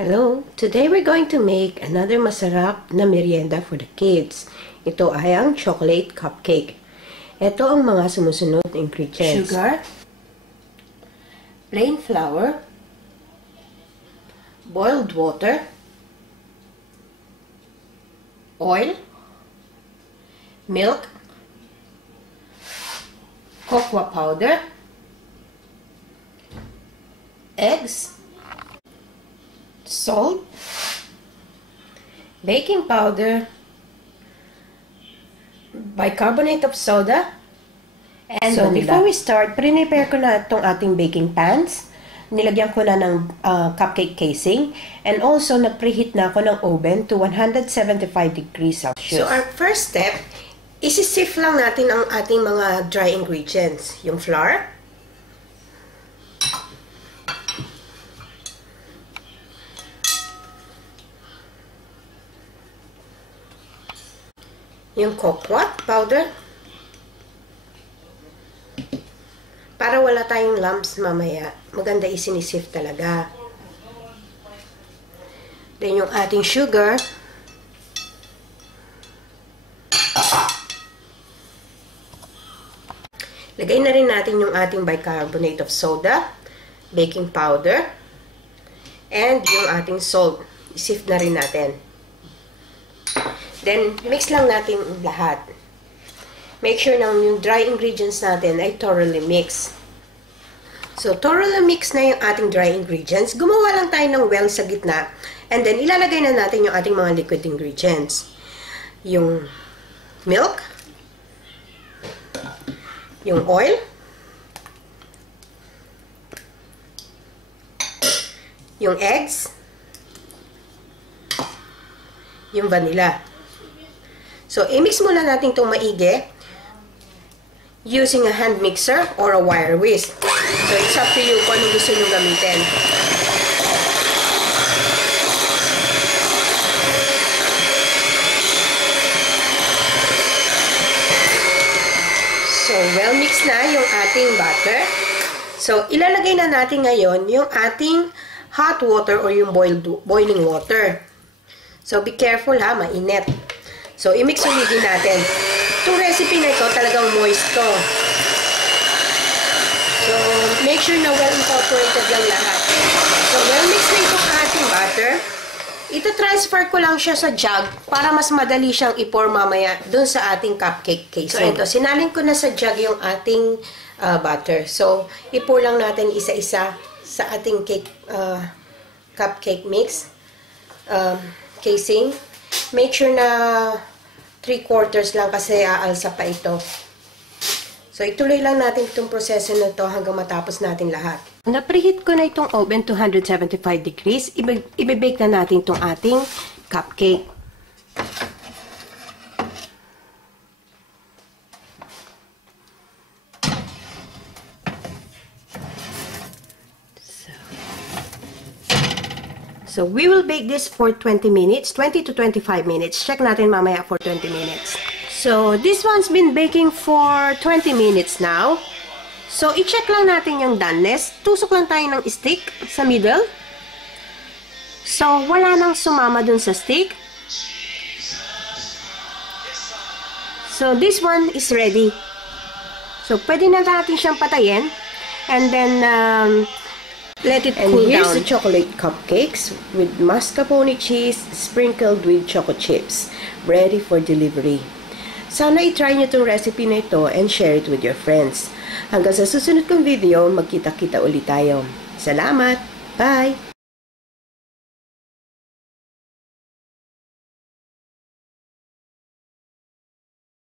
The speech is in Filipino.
Hello! Today we're going to make another masarap na merienda for the kids. Ito ay ang chocolate cupcake. Ito ang mga sumusunod na ingredients. Sugar, plain flour, boiled water, oil, milk, cocoa powder, eggs, salt, baking powder, bicarbonate of soda, and so vanilla. Before we start, prepare ko na itong ating baking pans. Nilagyan ko na ng cupcake casing, and also nag-preheat na ako ng oven to 175 degrees Celsius. So our first step, isi-sift lang natin ang ating mga dry ingredients. Yung flour, yung cocoa powder, para wala tayong lumps mamaya. Maganda isinisift talaga. Then yung ating sugar, lagay na rin natin yung ating bicarbonate of soda, baking powder, and yung ating salt. Isift na rin natin. Then, mix lang natin lahat. Make sure na yung dry ingredients natin ay thoroughly mixed. So, thoroughly mixed na yung ating dry ingredients. Gumawa lang tayo ng well sa gitna. And then, ilalagay na natin yung ating mga liquid ingredients. Yung milk, yung oil, yung eggs, yung vanilla. So, i-mix muna natin itong maigi using a hand mixer or a wire whisk. So, it's up to you kung anong gusto nyo gamitin. So, well mixed na yung ating butter. So, ilalagay na natin ngayon yung ating hot water or yung boiling water. So, be careful ha, mainit. So, i-mix ulit din natin. Itong recipe na ito, talagang moist to. So, make sure na well incorporated lang lahat. So, well mixed na itong ating butter. Ito-transfer ko lang siya sa jug para mas madali siyang i-pour mamaya dun sa ating cupcake casing. So, ito, sinalin ko na sa jug yung ating butter. So, i-pour lang natin isa-isa sa ating cupcake mix casing. Make sure na 3/4 lang kasi aalsa pa ito. So, ituloy lang natin itong proseso na ito hanggang matapos natin lahat. Na-preheat ko na itong oven to 175 degrees. Ibibake na natin itong ating cupcake. So, we will bake this for 20 minutes, 20 to 25 minutes. Check natin mamaya for 20 minutes. So, this one's been baking for 20 minutes now. So, i-check lang natin yung doneness. Tusok lang tayo ng stick sa middle. So, wala nang sumama dun sa stick. So, this one is ready. So, pwede na natin siyang patayin. And then, let it cool down. And here's the chocolate cupcakes with mascarpone cheese sprinkled with choco chips, ready for delivery. Sana i-try nyo itong recipe na ito and share it with your friends. Hanggang sa susunod kong video, magkita-kita ulit tayo. Salamat! Bye!